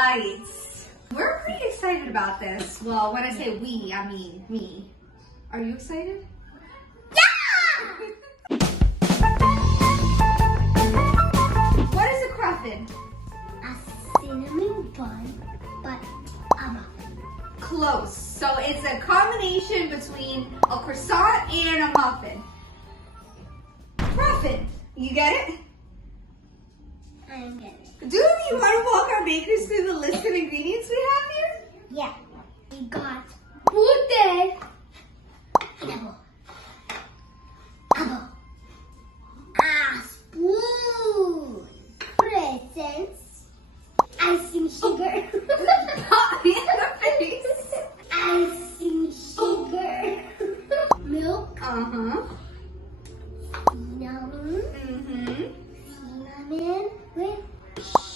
lights. We're pretty excited about this. Well, when I say we, I mean me. Are you excited? Yeah! What is a cruffin? A cinnamon bun, but a muffin. Close. So it's a combination between a croissant and a muffin. Cruffin. You get it? I don't get it. Do you want to walk our bakers through the list of ingredients we have here? Yeah. We got pudding, pineapple, apple, a spoon, presents, icing sugar, Pop me in the face. icing sugar, milk, Uh-huh. cinnamon, Mm-hmm. cinnamon with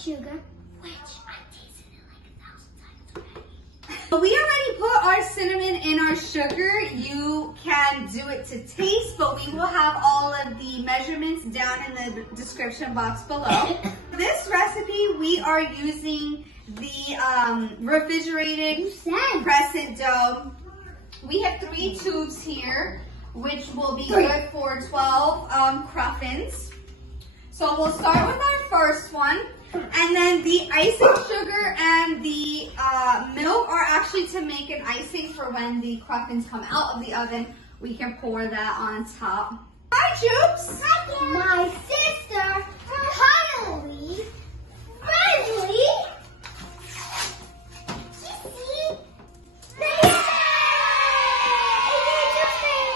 sugar, which I tasted it like 1,000 times already. We already put our cinnamon in our sugar. You can do it to taste, but we will have all of the measurements down in the description box below. This recipe, we are using the refrigerated crescent dough. We have 3 tubes here, which will be good for 12 cruffins. So we'll start with our first one. And then the icing sugar and the milk are actually to make an icing for when the cruffins come out of the oven. We can pour that on top. Hi, Joops! My sister, cuddly, friendly, kissy,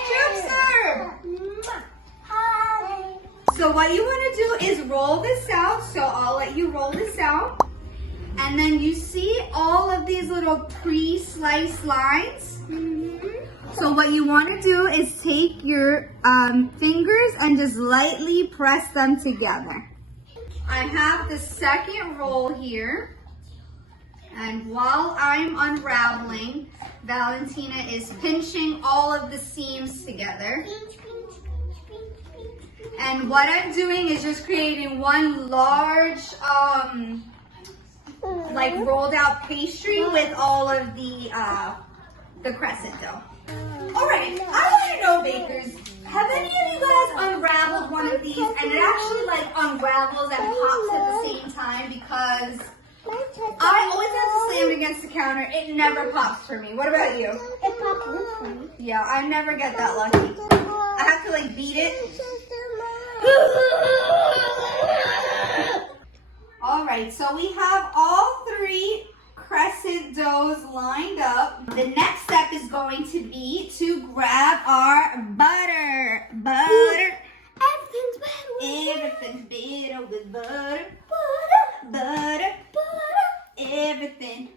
Joopser! So what you want to do is roll this out. So I'll let you roll this out. And then you see all of these little pre-sliced lines. So what you want to do is take your fingers and just lightly press them together. I have the second roll here. And while I'm unraveling, Valentina is pinching all of the seams together. And what I'm doing is just creating one large, like rolled out pastry with all of the crescent dough. Alright, I want to know, bakers, have any of you guys unraveled one of these and it actually like unravels and pops at the same time? Because I always have to slam it against the counter. It never pops for me. What about you? It pops this way. Yeah, I never get that lucky. I have to like beat it. Alright, so we have all 3 crescent doughs lined up. The next step is going to be to grab our butter. Butter. Everything's better with Everything's better with butter. butter. Butter. Butter. Everything.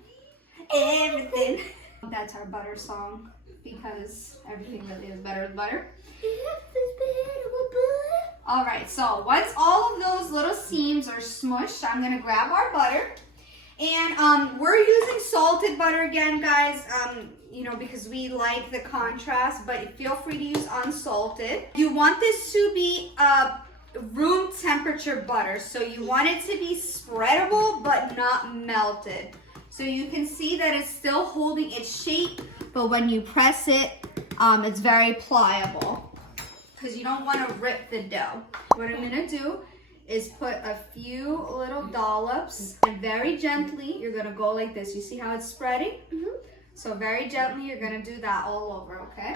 Everything. That's our butter song because everything really is better with butter. Everything's better with butter. Alright, so once all of those little seams are smushed, I'm going to grab our butter. And we're using salted butter again, guys, you know, because we like the contrast, but feel free to use unsalted. You want this to be room temperature butter, so you want it to be spreadable but not melted. So you can see that it's still holding its shape, but when you press it, it's very pliable. Because you don't want to rip the dough. What I'm going to do is put a few little dollops and very gently, you're going to go like this. You see how it's spreading? So very gently, you're going to do that all over, okay?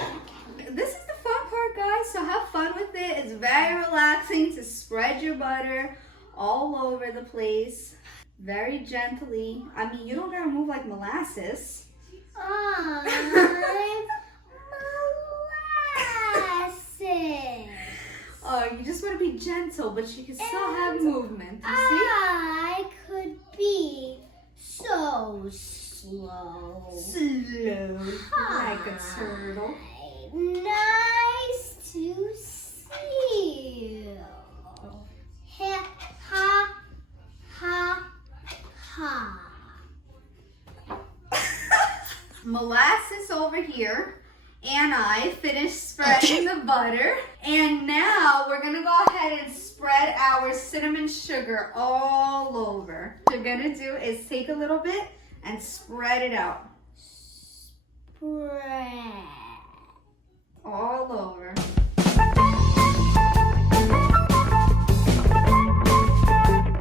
This is the fun part, guys, so have fun with it. It's very relaxing to spread your butter all over the place. Very gently. I mean, you don't got to move like molasses. Oh, you just want to be gentle, but you can still have movement. You see? I could be so slow. Slow, like a turtle. Nice to see you. Ha, ha, ha, ha. Molasses over here. And I finished spreading the butter. And now we're going to go ahead and spread our cinnamon sugar all over. sugar. What you're gonna do is take a little bit and spread it out. Spread. All over.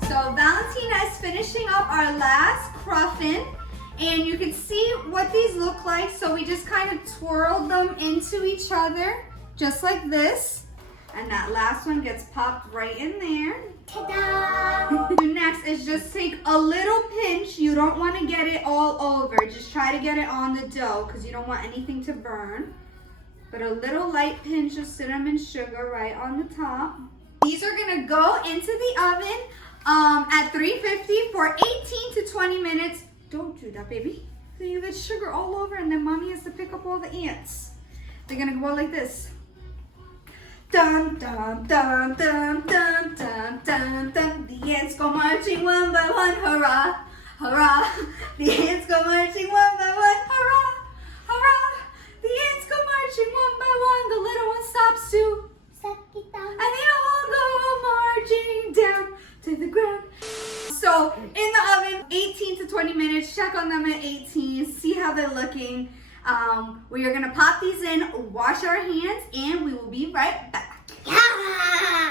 So Valentina is finishing up our last cruffin, and you can see what these look like. So we just kind of twirled them into each other, just like this. And that last one gets popped right in there. Ta-da! Next is just take a little pinch. You don't want to get it all over. Just try to get it on the dough because you don't want anything to burn. But a little light pinch of cinnamon sugar right on the top. These are going to go into the oven at 350 for 18 to 20 minutes. Don't do that, baby. Then you get sugar all over and then mommy has to pick up all the ants. They're going to go like this. Dun, dun, dun, dun, dun, dun, dun, dun. The ants go marching one by one, hurrah, hurrah. The ants go marching one by one, hurrah, hurrah. The ants go marching one by one. The little one stops to Suck it down. and they all go marching down to the ground. So in the oven, 18 to 20 minutes. Check on them at 18. See how they're looking. We are gonna pop these in, wash our hands, and we will be right back. Yeah!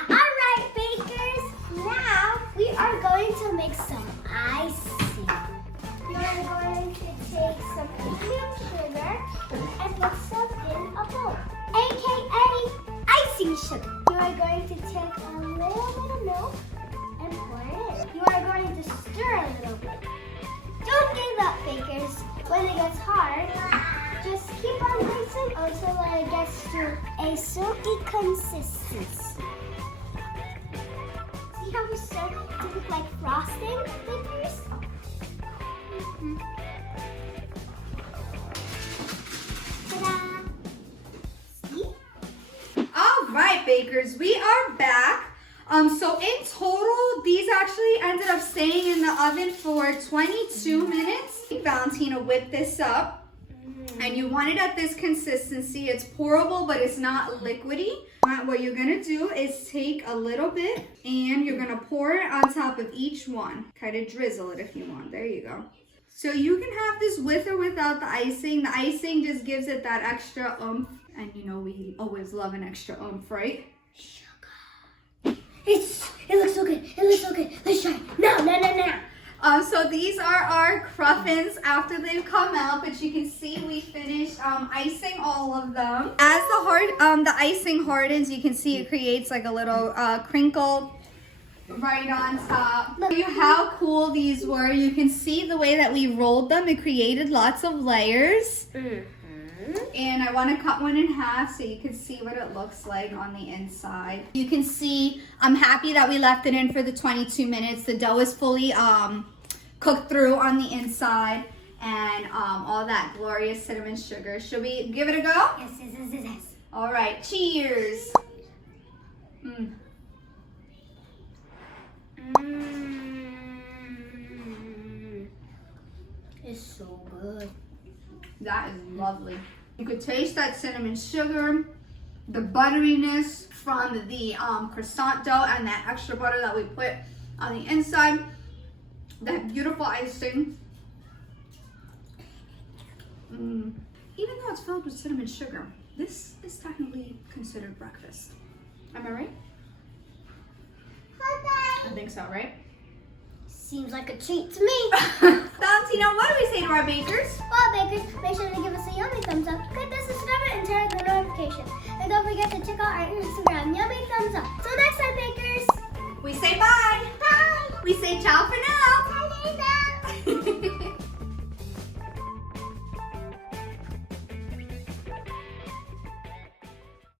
Alright, bakers. Now we are going to make some icing. We are going to take some premium sugar and put some in a bowl, aka icing sugar. You are going to take a little bit of milk and pour it in. You are going to stir a little bit. Don't give up, bakers. When it gets hard, just keep on mixing until it gets to a silky consistency. See how we start to look like frosting, bakers? Ta-da! See? All right, bakers, we are back. So in total, these actually ended up staying in the oven for 22 minutes. Valentina whipped this up. And you want it at this consistency. It's pourable, but it's not liquidy. What you're gonna do is take a little bit and you're gonna pour it on top of each one. Kind of drizzle it if you want. There you go. So you can have this with or without the icing. The icing just gives it that extra oomph. And you know we always love an extra oomph, right? It looks so good. It looks so good. Let's try it. No. So these are our cruffins after they've come out, but you can see we finished icing all of them. As the icing hardens, you can see it creates like a little crinkle right on top. Look at how cool these were. You can see the way that we rolled them. It created lots of layers. And I want to cut one in half so you can see what it looks like on the inside. You can see I'm happy that we left it in for the 22 minutes. The dough is fully cooked through on the inside, and all that glorious cinnamon sugar. Should we give it a go? Yes. All right, cheers. It's so good. That is lovely. You could taste that cinnamon sugar, the butteriness from the croissant dough, and that extra butter that we put on the inside. That beautiful icing. Even though it's filled with cinnamon sugar, this is technically considered breakfast. Am I right? I think so, right? Seems like a treat to me. Valentina, what do we say to our bakers? Well, bakers, make sure to give us a yummy thumbs up, click the subscribe button, and turn on the notification. And don't forget to check out our Instagram, yummy thumbs up. Till next time, bakers. We say bye. Bye. We say ciao for now.